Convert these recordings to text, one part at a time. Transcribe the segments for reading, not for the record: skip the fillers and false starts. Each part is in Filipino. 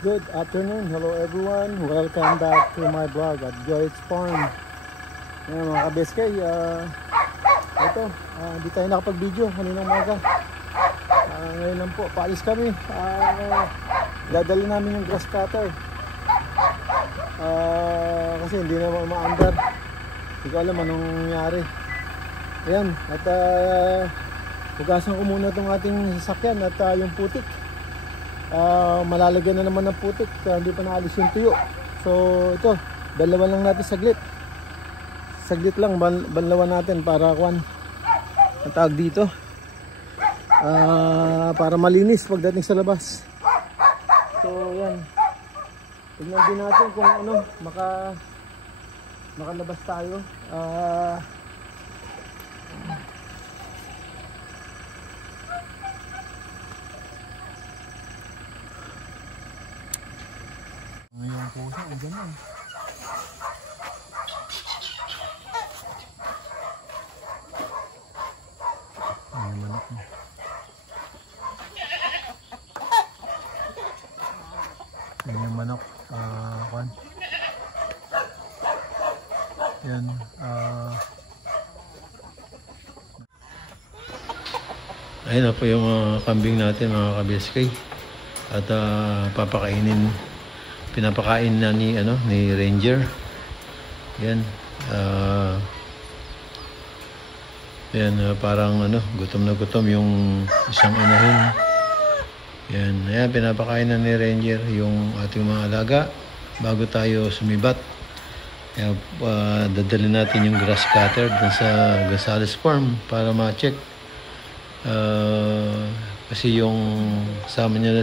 Good afternoon, hello everyone, welcome back to my vlog at Joy's Farm. Ayan mga kabeskay, ito, hindi tayo nakapag-video kaninang umaga. Ngayon lang po, paalis kami. Dadali namin yung grass cutter, kasi hindi na maandar. Hindi ko alam anong nangyari. Ayan, at hugasan ko muna itong ating sasakyan at yung putik. Malalagyan na naman ng putik, hindi pa naalis yung tuyo. So ito, banlawan lang natin saglit lang, banlawan natin para kuan ang tawag dito, para malinis pagdating sa labas. So yan, tignan din natin kung ano, makalabas tayo. Ngayon po siya, ang ganun. Ang manok niya. Yan yung manok. Kuan. Yan. Ayun na po yung kambing natin mga kabeskay. At pinapakain na ni Ranger. Yan. Parang gutom na gutom yung isang inahin. Yan. Ayan, pinapakain na ni Ranger yung ating mga alaga bago tayo sumibat. Kaya dadalhin natin yung grass cutter dun sa Gonzales Farm para ma-check. Kasi yung sama niya na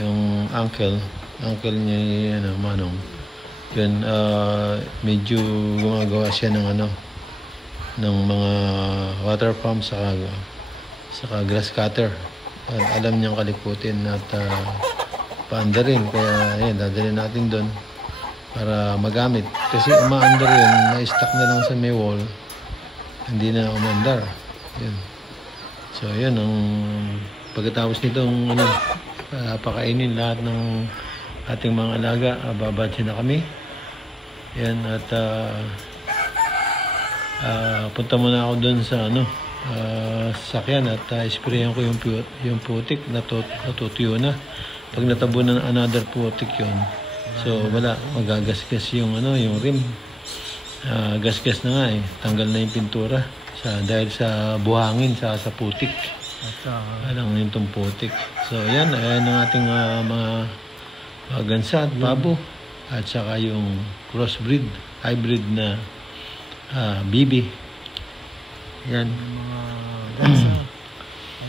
yung uncle niya, Manong. Yun, medyo gumagawa siya ng mga water pump saka grass cutter. Alam niyang kalikutin at paanda rin. Kaya yun, dadalhin natin doon para magamit. Kasi umaandar yun, na-stuck na lang sa may wall. Hindi na umandar. Yun. So yun, pagkatapos nitong pakainin lahat ng ating mga alaga, babadya na kami. Yan, at punta muna ako doon sa sasakyan at sprayan ko yung putik na natutuyo na. Pag natabunan ng another putik yun, so wala, magagasgas yung yung rim. Gasgas na nga tanggal na yung pintura dahil sa buhangin sa putik. Alang nitong putik. So yan, ayan ang ating mga gansa at pabo at saka yung crossbreed, hybrid na bibi. Yan.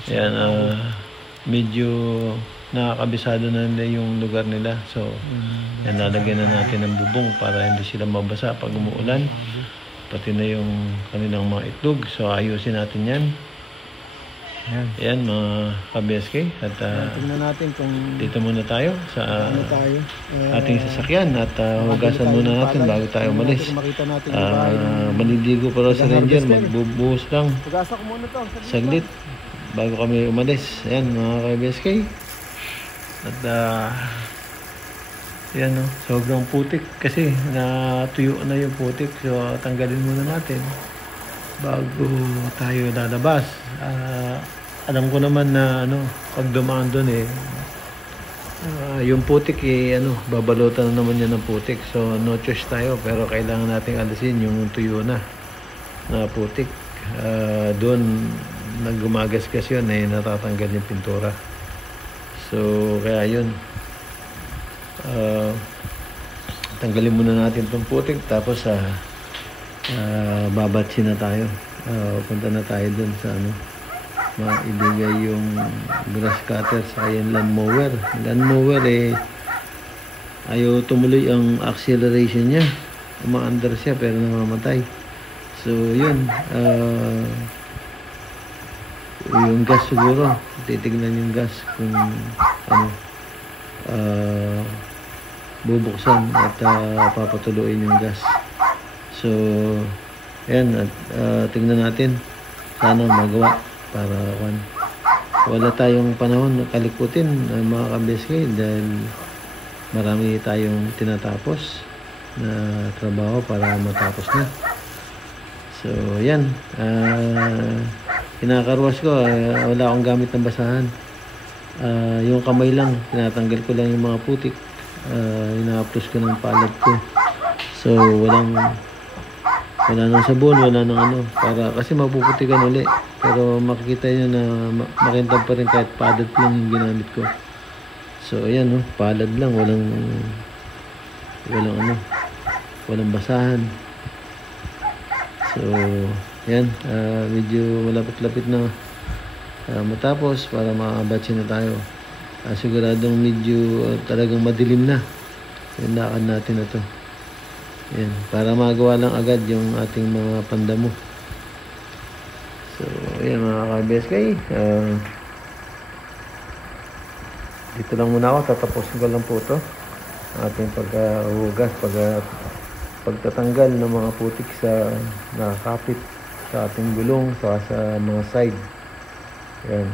Yan, medyo nakakabisado na nila yung lugar nila. So yan, lalagyan na natin ng bubong para hindi sila mabasa pag umuulan. Pati na yung kanilang mga itlog. So ayusin natin yan. Yan mga ka-BSK. At tingnan natin kung dito muna tayo sa ating sasakyan at hugasan muna natin bago tayo umalis. Maliligo pa sa Ranger, magbubuhos lang saglit bago kami umalis. Yan mga ka-BSK. At Yan no, sobrang putik kasi natuyo na yung putik. So tanggalin muna natin bago tayo lalabas. Alam ko naman na ano, pag dumaan doon yung putik babalutan na naman yan ng putik. So no choice tayo, pero kailangan nating alisin yung tuyo na putik. Doon naggumagasgas yun, natatanggal yung pintura. So kaya yun, tanggalin muna natin itong putik, tapos babatsin na tayo. Punta na tayo dun sa maibigay yung grass cutter sa yung lawn mower. Lawn mower ayaw tumuloy ang acceleration niya, umaandar siya pero namamatay. So yun, yung gas siguro, titignan yung gas kung bubuksan at papatuloyin yung gas. So yan, at tignan natin, sana magawa para wala tayong panahon na kalikutin, mga kabeske, dahil marami tayong tinatapos na trabaho para matapos na. So yan, kinakarwas ko, wala akong gamit ng basahan. Yung kamay lang, tinatanggal ko lang yung mga putik. Ina-approach ko ng palad ko. So wala nang sabon, wala nang para kasi mapuputikan uli. Pero makikita nyo na makintab pa rin kahit palad lang yung ginamit ko. So ayan, palad lang, walang basahan. So yan, medyo malapit-lapit na matapos para makabatsin na tayo. Siguradong medyo talagang madilim na yung lakad natin na to. Yan, para magawa lang agad yung ating mga pandamo. So yan mga ka-BSK, dito lang muna ako, tatapusin ko lang po ito ating paghugas, pagtatanggal ng mga putik sa nakakapit sa ating gulong, sa mga side. Yan.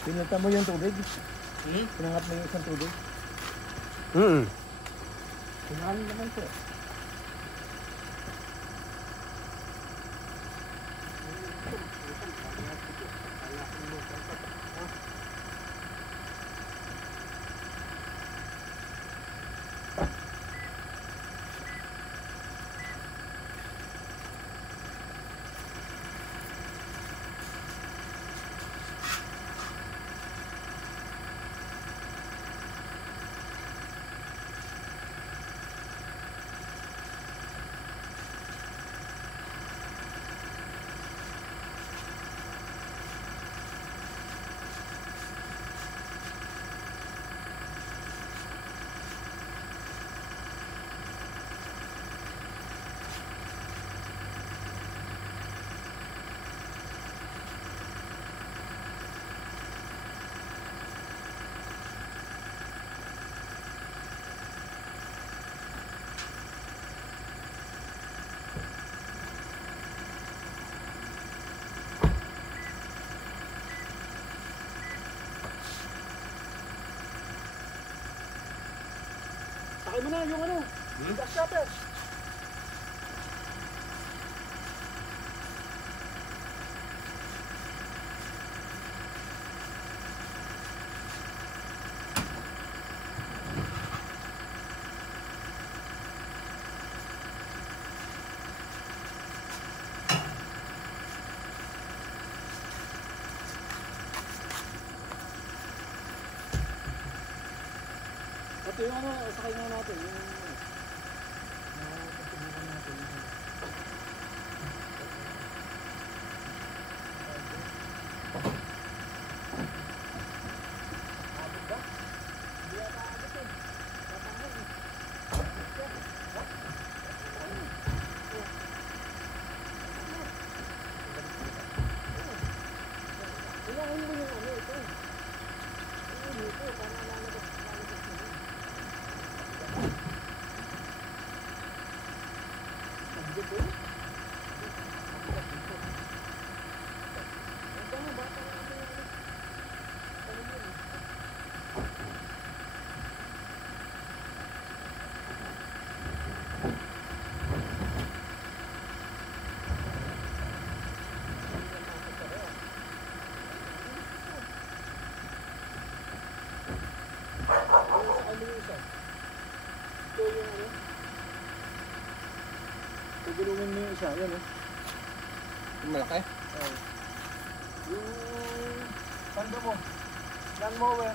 Pinunta mo yung tubig? Pinangat mo yung isang tubig? Pinangat naman po. Sakay mo na yung ano. Gas chopper. Ito yung ano, sakay nga natin. Pagsubukan natin. Abot ba? Hindi yata abot eh. Tatangin eh. Kailangan mo yung ano ito. Ayun ito, para lalabas na yun. Dito? Tama ba? Ito yung ano? Pagulungin mo yung isa, yan eh. Yung malaki? Oo. Yung panda mo, yan mower.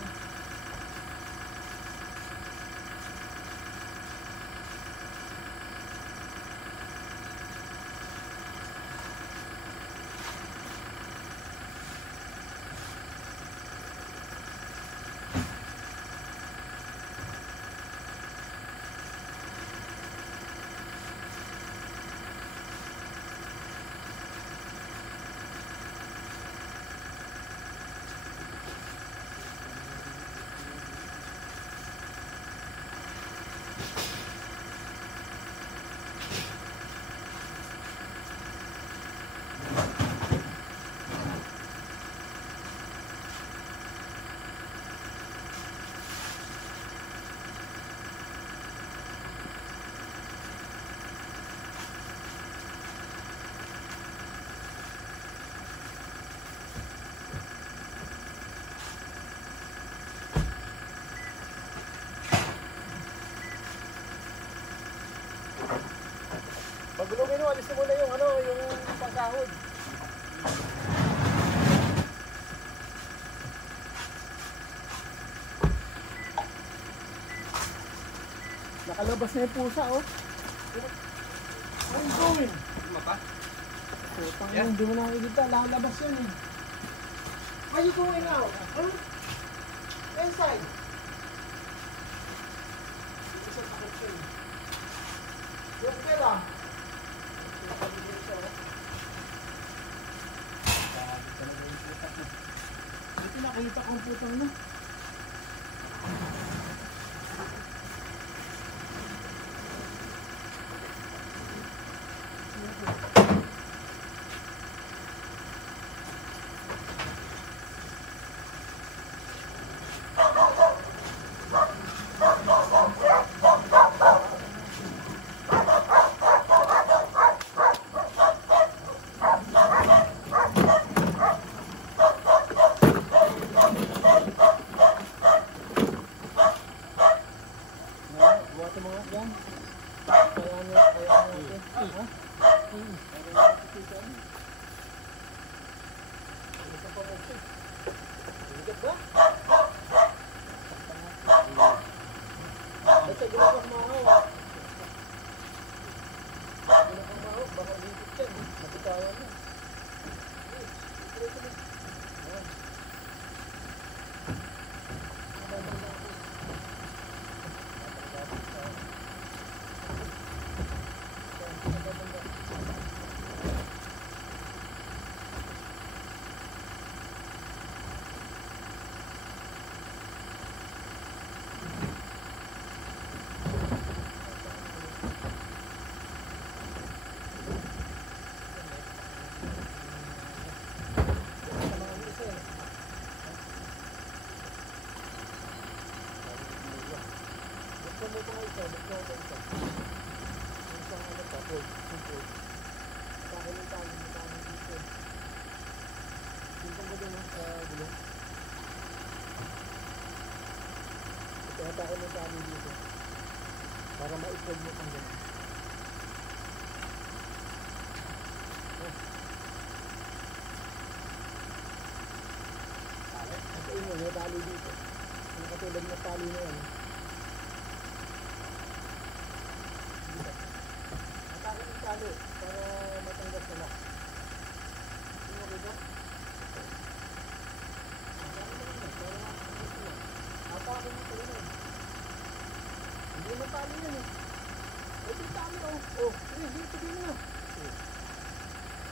Pagulungin mo, alisin mo na yung ano, yung pagkahod. Nakalabas na yung pusa, oh. What are you doing? Mapa? Putang yeah. Hindi mo nakikita, lalabas yun eh. What are you doing now? Huh? Inside. Hindi siya takot siya eh. Yung pera. Ito nakita kong putang na. Buksan mo ito nga ito. Buksan mo ito. Buksan mo ito. Fold. Atake ng tali. Matake dito. Buksan mo dyan sa gulong. Ito atake ng tali dito. Para ma-fold mo pang gano'n. Ito mo, may tali dito. Yung katulad na tali na yan. Atake ng tali para matanggal sa lock. Yung mo dito? Atake mo ito yun. Hindi mo tali yan eh. Ito yung tali oh. Oh, dito din na.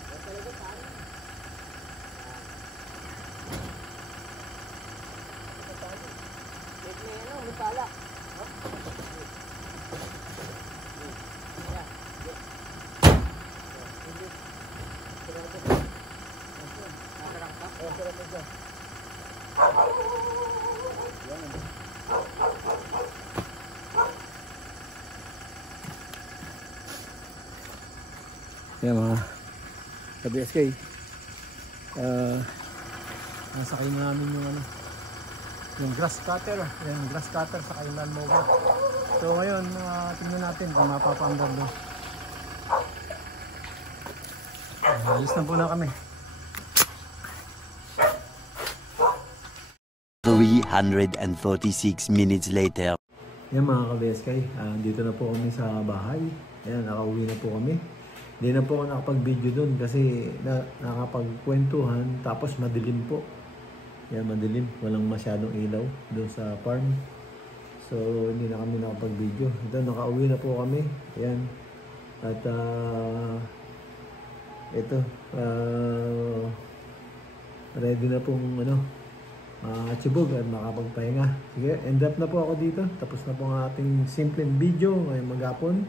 Ito talaga tali. Wait na yan o, may pala. Yan mga ka-BSK, nasakay namin yung grass cutter, yung grass cutter sa kailan mower. So ngayon, tingnan natin kung mapapaandar doon. Alis na po na kami. 346 minutes later. Yan mga ka-BSK, dito na po kami sa bahay. Ayan, nakauwi na po kami. Hindi na po ako nakapag-video doon kasi nakapagkwentuhan tapos madilim po. Yan, madilim. Walang masyadong ilaw doon sa farm. So, hindi na kami nakapag-video. Ito, nakauwi na po kami. Ayan. At, ito, ready na pong, chibog at makapagpahinga. Sige, end up na po ako dito. Tapos na po ang ating simpleng video ngayong maghapon.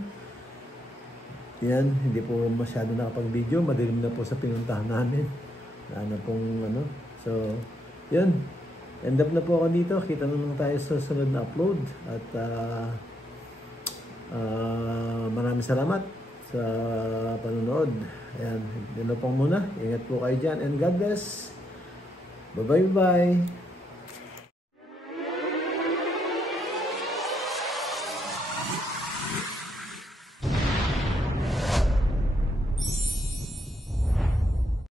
Yan, hindi po masyado nakapag-video. Madilim na po sa pinuntahan namin. So, yan. End up na po ako dito. Kita na lang tayo sa sunod na upload. At maraming salamat sa panonood. Ayan, yun na po muna. Ingat po kayo dyan. And God bless. Bye-bye.